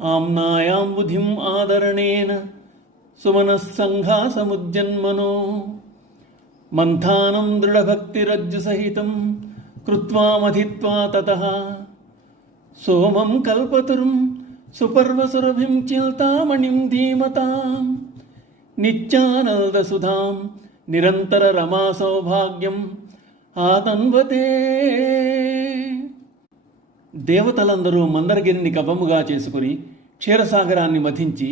ఆమ్నాయాం బుధిం ఆదరణేన సుమనః సంఘాసముజ్జన్మనో మంథానం దృఢభక్తిరజ్జు సహితం కృత్వామధిత్వా తతః సోమం కల్పతరుం సుపర్వసురభిం చింతామణిం ధీమతాం నిత్యానందసుధాం నిరంతర రమా సౌభాగ్యం ఆతన్వతే. దేవతలందరూ మందరగిరిని కవ్వముగా చేసుకుని క్షీరసాగరాన్ని మథించి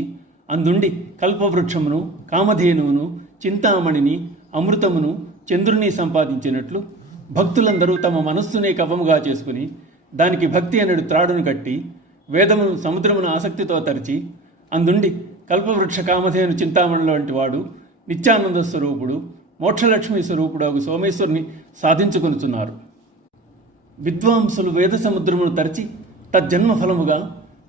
అందుండి కల్పవృక్షమును, కామధేనువును, చింతామణిని, అమృతమును, చంద్రుని సంపాదించినట్లు భక్తులందరూ తమ మనస్సునే కవ్వముగా చేసుకుని దానికి భక్తి అనడు త్రాడును కట్టి వేదమును సముద్రమును ఆసక్తితో తరిచి అందుండి కల్పవృక్ష, కామధేను, చింతామణుల వంటి వాడు నిత్యానంద స్వరూపుడు, మోక్షలక్ష్మి స్వరూపుడు సోమేశ్వరుని సాధించుకొనుచున్నారు. విద్వాంసులు వేద సముద్రమును తరిచి తజ్జన్మ ఫలముగా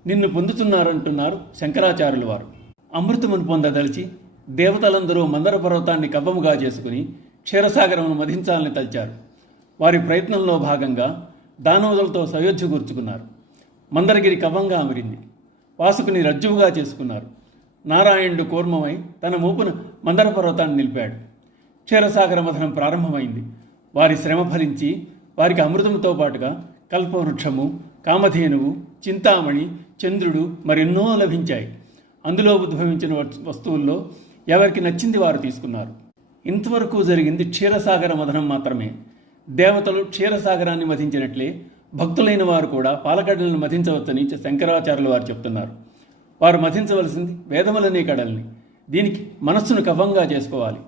నిన్ను పొందుతున్నారంటున్నారు శంకరాచార్యుల వారు. అమృతమును పొందదలిచి దేవతలందరూ మందర పర్వతాన్ని కవ్వముగా చేసుకుని క్షీరసాగరమును మధించాలని తలిచారు. వారి ప్రయత్నంలో భాగంగా దానవులతో సయోధ్య కూర్చుకున్నారు. మందరగిరి కవ్వంగా అమరింది. వాసుకుని రజ్జువుగా చేసుకున్నారు. నారాయణుడు కూర్మమై తన మూపున మందర పర్వతాన్ని నిలిపాడు. క్షీరసాగర మథనం ప్రారంభమైంది. వారి శ్రమ ఫలించి వారికి అమృతంతో పాటుగా కల్పవృక్షము, కామధేనువు, చింతామణి, చంద్రుడు మరెన్నో లభించాయి. అందులో ఉద్భవించిన వస్తువుల్లో ఎవరికి నచ్చింది వారు తీసుకున్నారు. ఇంతవరకు జరిగింది క్షీరసాగర మథనం మాత్రమే. దేవతలు క్షీరసాగరాన్ని మథించినట్లే భక్తులైన వారు కూడా పాలకడలను మథించవచ్చని శంకరాచార్యుల వారు చెప్తున్నారు. వారు మథించవలసింది వేదములనే కడల్ని. దీనికి మనస్సును కవ్వంగా చేసుకోవాలి.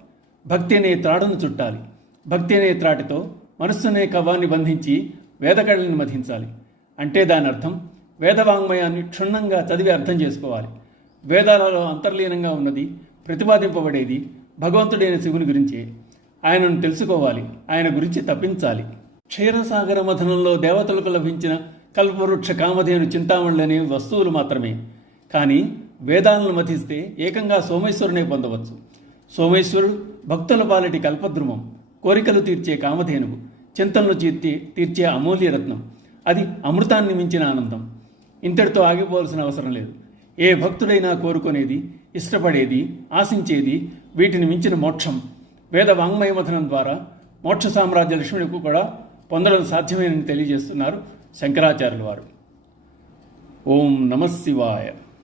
భక్తి అనే త్రాడును చుట్టాలి. భక్తి అనే త్రాటితో మనస్సునే కవ్వాన్ని బంధించి వేదకడల్ని మథించాలి. అంటే దాని అర్థం వేదవాంగ్మయాన్ని క్షుణ్ణంగా చదివి అర్థం చేసుకోవాలి. వేదాలలో అంతర్లీనంగా ఉన్నది, ప్రతిపాదింపబడేది భగవంతుడైన శివుని గురించే. ఆయనను తెలుసుకోవాలి, ఆయన గురించి తప్పించాలి. క్షీరసాగర మథనంలో దేవతలకు లభించిన కల్పవృక్ష, కామధేను, చింతామణులు అనేవి వస్తువులు మాత్రమే. కానీ వేదాలను మథిస్తే ఏకంగా సోమేశ్వరునే పొందవచ్చు. సోమేశ్వరుడు భక్తుల పాలటి కల్పద్రుమం, కోరికలు తీర్చే కామధేనువు, చింతనలు తీర్చే అమూల్యరత్నం. అది అమృతాన్ని మించిన ఆనందం. ఇంతటితో ఆగిపోవాల్సిన అవసరం లేదు. ఏ భక్తుడైనా కోరుకునేది, ఇష్టపడేది, ఆశించేది వీటిని మించిన మోక్షం. వేద వాంగ్మయ మథనం ద్వారా మోక్ష సామ్రాజ్య లక్ష్మికి కూడా పొందడం సాధ్యమేనని తెలియజేస్తున్నారు శంకరాచార్యుల వారు. ఓం నమః శివాయ.